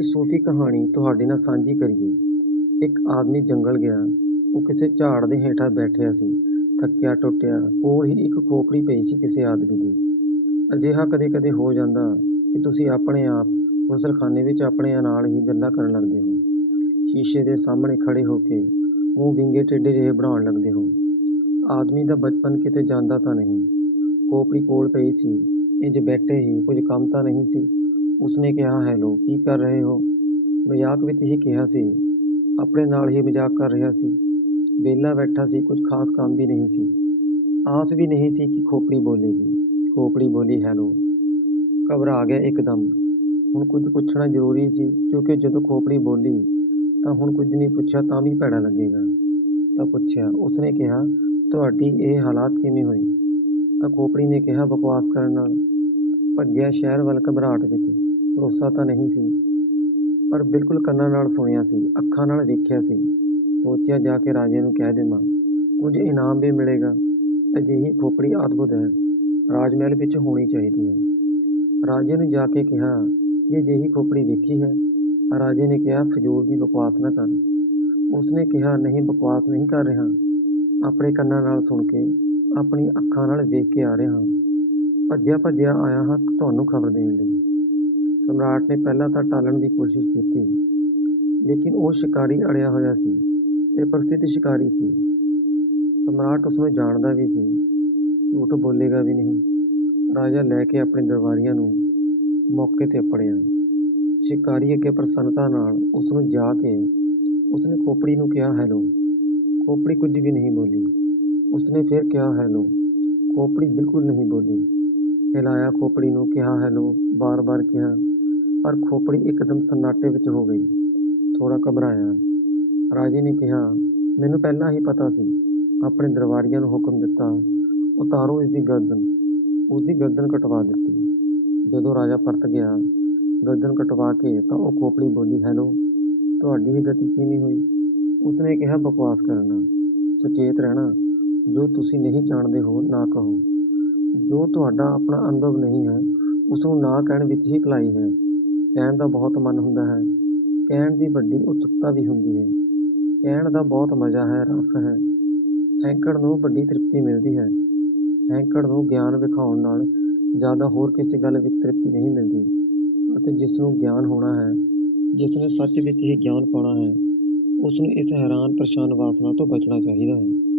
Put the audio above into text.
ਇੱਕ ਸੂਫੀ ਕਹਾਣੀ ਤੁਹਾਡੇ ਨਾਲ ਸਾਂਝੀ ਕਰੀਏ। ਇੱਕ ਆਦਮੀ ਜੰਗਲ ਗਿਆ। ਉਹ ਕਿਸੇ ਝਾੜ ਦੇ ਹੇਠਾਂ ਬੈਠਿਆ ਸੀ। ਥੱਕਿਆ, ਟੁੱਟਿਆ ਕੋਲ ਹੀ ਇੱਕ ਖੋਪੜੀ ਪਈ ਸੀ ਕਿਸੇ ਆਦਮੀ ਦੀ। ਅਜਿਹਾ ਕਦੇ ਕਦੇ ਹੋ ਜਾਂਦਾ ਕਿ ਤੁਸੀਂ ਆਪਣੇ ਆਪ ਗੁਸਲਖਾਨੇ ਵਿੱਚ ਆਪਣੇ ਨਾਲ ਹੀ ਗੱਲਾਂ ਕਰਨ ਲੱਗਦੇ ਹੋ। ਸ਼ੀਸ਼ੇ ਦੇ ਸਾਹਮਣੇ ਖੜੇ ਹੋ ਕੇ ਮੂੰਹ ਵਿੰਗੇ ਟੇਢੇ ਜਿਹੇ ਬਣਾਉਣ ਲੱਗਦੇ ਹੋ। ਆਦਮੀ ਦਾ ਬਚਪਨ ਕਿਤੇ ਜਾਂਦਾ ਤਾਂ ਨਹੀਂ। ਖੋਪੜੀ ਕੋਲ ਪਈ ਸੀ। ਇੰਜ ਬੈਠੇ ਹੀ ਕੁਝ ਕੰਮ ਤਾਂ ਨਹੀਂ ਸੀ। ਉਸਨੇ ਕਿਹਾ, ਹੈਲੋ, ਕੀ ਕਰ ਰਹੇ ਹੋ? ਮਜ਼ਾਕ ਵਿੱਚ ਹੀ ਕਿਹਾ ਸੀ। ਆਪਣੇ ਨਾਲ ਹੀ ਮਜ਼ਾਕ ਕਰ ਰਿਹਾ ਸੀ। ਵਿਹਲਾ ਬੈਠਾ ਸੀ, ਕੁਝ ਖਾਸ ਕੰਮ ਵੀ ਨਹੀਂ ਸੀ। ਆਸ ਵੀ ਨਹੀਂ ਸੀ ਕਿ ਖੋਪੜੀ ਬੋਲੇਗੀ। ਖੋਪੜੀ ਬੋਲੀ, ਹੈਲੋ। ਘਬਰਾ ਗਿਆ ਇੱਕਦਮ। ਹੁਣ ਕੁਝ ਪੁੱਛਣਾ ਜ਼ਰੂਰੀ ਸੀ, ਕਿਉਂਕਿ ਜਦੋਂ ਖੋਪੜੀ ਬੋਲੀ, ਤਾਂ ਹੁਣ ਕੁਝ ਨਹੀਂ ਪੁੱਛਿਆ, ਤਾਂ ਵੀ ਭੈੜਾ ਲੱਗੇਗਾ। ਤਾਂ ਪੁੱਛਿਆ, ਉਸਨੇ ਕਿਹਾ, ਤੁਹਾਡੀ ਇਹ ਹਾਲਾਤ ਕਿਵੇਂ ਹੋਈ ਤਾਂ ਖੋਪੜੀ ਨੇ ਕਿਹਾ, ਬਕਵਾਸ ਕਰਨ ਨਾਲ। ਭੱਜਿਆ ਸ਼ਹਿਰ ਵੱਲ ਘਬਰਾਹਟ ਵਿੱਚ। ਭਰੋਸਾ ਤਾਂ ਨਹੀਂ ਸੀ, ਪਰ ਬਿਲਕੁਲ ਕੰਨਾਂ ਨਾਲ ਸੁਣਿਆ ਸੀ, ਅੱਖਾਂ ਨਾਲ ਵੇਖਿਆ ਸੀ। ਸੋਚਿਆ ਜਾ ਕੇ ਰਾਜੇ ਨੂੰ ਕਹਿ ਦੇਵਾਂ, ਕੁਝ ਇਨਾਮ ਵੀ ਮਿਲੇਗਾ, ਅਜਿਹੀ ਖੋਪੜੀ ਅਦਭੁਤ ਹੈ ਰਾਜ ਮਹਿਲ ਵਿੱਚ ਹੋਣੀ ਚਾਹੀਦੀ ਹੈ। ਰਾਜੇ ਨੂੰ ਜਾ ਕੇ ਕਿਹਾ ਕਿ ਅਜਿਹੀ ਖੋਪੜੀ ਵੇਖੀ ਹੈ ਰਾਜੇ ਨੇ ਕਿਹਾ, ਫਜ਼ੂਲ ਦੀ ਬਕਵਾਸ ਨਾ ਕਰ। ਉਸਨੇ ਕਿਹਾ, ਨਹੀਂ, ਬਕਵਾਸ ਨਹੀਂ ਕਰ ਰਿਹਾ। ਆਪਣੇ ਕੰਨਾਂ ਨਾਲ ਸੁਣ ਕੇ, ਆਪਣੀ ਅੱਖਾਂ ਨਾਲ ਵੇਖ ਕੇ ਆ ਰਿਹਾ ਹਾਂ। ਭੱਜਿਆ ਭੱਜਿਆ ਆਇਆ ਹਾਂ ਤੁਹਾਨੂੰ ਖਬਰ ਦੇਣ ਲਈ। ਸਮਰਾਟ ਨੇ ਪਹਿਲਾਂ ਤਾਂ ਟਾਲਣ ਦੀ ਕੋਸ਼ਿਸ਼ ਕੀਤੀ ਲੇਕਿਨ ਉਹ ਸ਼ਿਕਾਰੀ ਅੜਿਆ ਹੋਇਆ ਸੀ ਤੇ ਪ੍ਰਸਿੱਧ ਸ਼ਿਕਾਰੀ ਸੀ ਸਮਰਾਟ ਉਸ ਨੂੰ ਜਾਣਦਾ ਵੀ ਸੀ ਝੂਠ ਬੋਲੇਗਾ ਵੀ ਨਹੀਂ ਰਾਜਾ ਲੈ ਕੇ ਆਪਣੇ ਦਰਬਾਰੀਆਂ ਨੂੰ ਮੌਕੇ ਤੇ ਪੜਿਆ ਸ਼ਿਕਾਰੀ ਅੱਗੇ ਪ੍ਰਸੰਨਤਾ ਨਾਲ ਉਸ ਨੂੰ ਜਾ ਕੇ ਉਸਨੇ ਖੋਪੜੀ ਨੂੰ ਕਿਹਾ ਹੈਲੋ ਖੋਪੜੀ ਕੁਝ ਵੀ ਨਹੀਂ ਬੋਲੀ ਉਸਨੇ ਫਿਰ ਕਿਹਾ ਹੈਲੋ ਖੋਪੜੀ ਬਿਲਕੁਲ ਨਹੀਂ ਬੋਲੀ ਹਿਲਾਇਆ ਖੋਪੜੀ ਨੂੰ ਕਿਹਾ ਹੈਲੋ ਬਾਰ-ਬਾਰ ਕਿਹਾ ਪਰ ਖੋਪੜੀ ਇੱਕਦਮ ਸੰਨਾਟੇ ਵਿੱਚ ਹੋ ਗਈ। ਥੋੜ੍ਹਾ ਘਬਰਾਇਆ। ਰਾਜੇ ਨੇ ਕਿਹਾ, ਮੈਨੂੰ ਪਹਿਲਾਂ ਹੀ ਪਤਾ ਸੀ। ਆਪਣੇ ਦਰਬਾਰੀਆਂ ਨੂੰ ਹੁਕਮ ਦਿੱਤਾ। ਉਤਾਰੋ ਇਸਦੀ ਗਰਦਨ। ਉਸਦੀ ਗਰਦਨ ਕਟਵਾ ਦਿੱਤੀ। ਜਦੋਂ ਰਾਜਾ ਪਰਤ ਗਿਆ, ਗਰਦਨ ਕਟਵਾ ਕੇ ਤਾਂ ਉਹ ਖੋਪੜੀ ਬੋਲੀ, ਹੈਲੋ, ਤੁਹਾਡੀ ਹੀ ਗਤੀ ਕਿਵੇਂ ਹੋਈ? ਉਸਨੇ ਕਿਹਾ, ਬਕਵਾਸ ਕਰਨਾ। ਸੁਚੇਤ ਰਹਿਣਾ। ਜੋ ਤੁਸੀਂ ਨਹੀਂ ਜਾਣਦੇ ਹੋ, ਨਾ ਕਹੋ। ਜੋ ਤੁਹਾਡਾ ਆਪਣਾ ਅਨੁਭਵ ਨਹੀਂ ਹੈ, ਉਸਨੂੰ ਨਾ ਕਹਿਣ ਵਿੱਚ ਹੀ ਭਲਾਈ ਹੈ। ਕਹਿਣ ਦਾ ਬਹੁਤ ਮਨ ਹੁੰਦਾ ਹੈ। ਕਹਿਣ ਦੀ ਵੱਡੀ ਉਤਸੁਕਤਾ ਵੀ ਹੁੰਦੀ ਹੈ। ਕਹਿਣ ਦਾ ਬਹੁਤ ਮਜ਼ਾ ਹੈ, ਰਸ ਹੈ। ਹੈਂਕੜ ਨੂੰ ਵੱਡੀ ਤ੍ਰਿਪਤੀ ਮਿਲਦੀ ਹੈ। ਹੈਂਕੜ ਨੂੰ ਗਿਆਨ ਵਿਖਾਉਣ ਨਾਲ ਜ਼ਿਆਦਾ ਹੋਰ ਕਿਸੇ ਗੱਲ ਵਿੱਚ ਤ੍ਰਿਪਤੀ ਨਹੀਂ ਮਿਲਦੀ ਅਤੇ ਜਿਸ ਨੂੰ ਗਿਆਨ ਹੋਣਾ ਹੈ ਜਿਸ ਨੇ ਸੱਚ ਵਿੱਚ ਹੀ ਗਿਆਨ ਪਾਉਣਾ ਹੈ ਉਸ ਨੂੰ ਇਸ ਹੈਰਾਨ ਪਰੇਸ਼ਾਨ ਵਾਸਨਾ ਤੋਂ ਬਚਣਾ ਚਾਹੀਦਾ ਹੈ।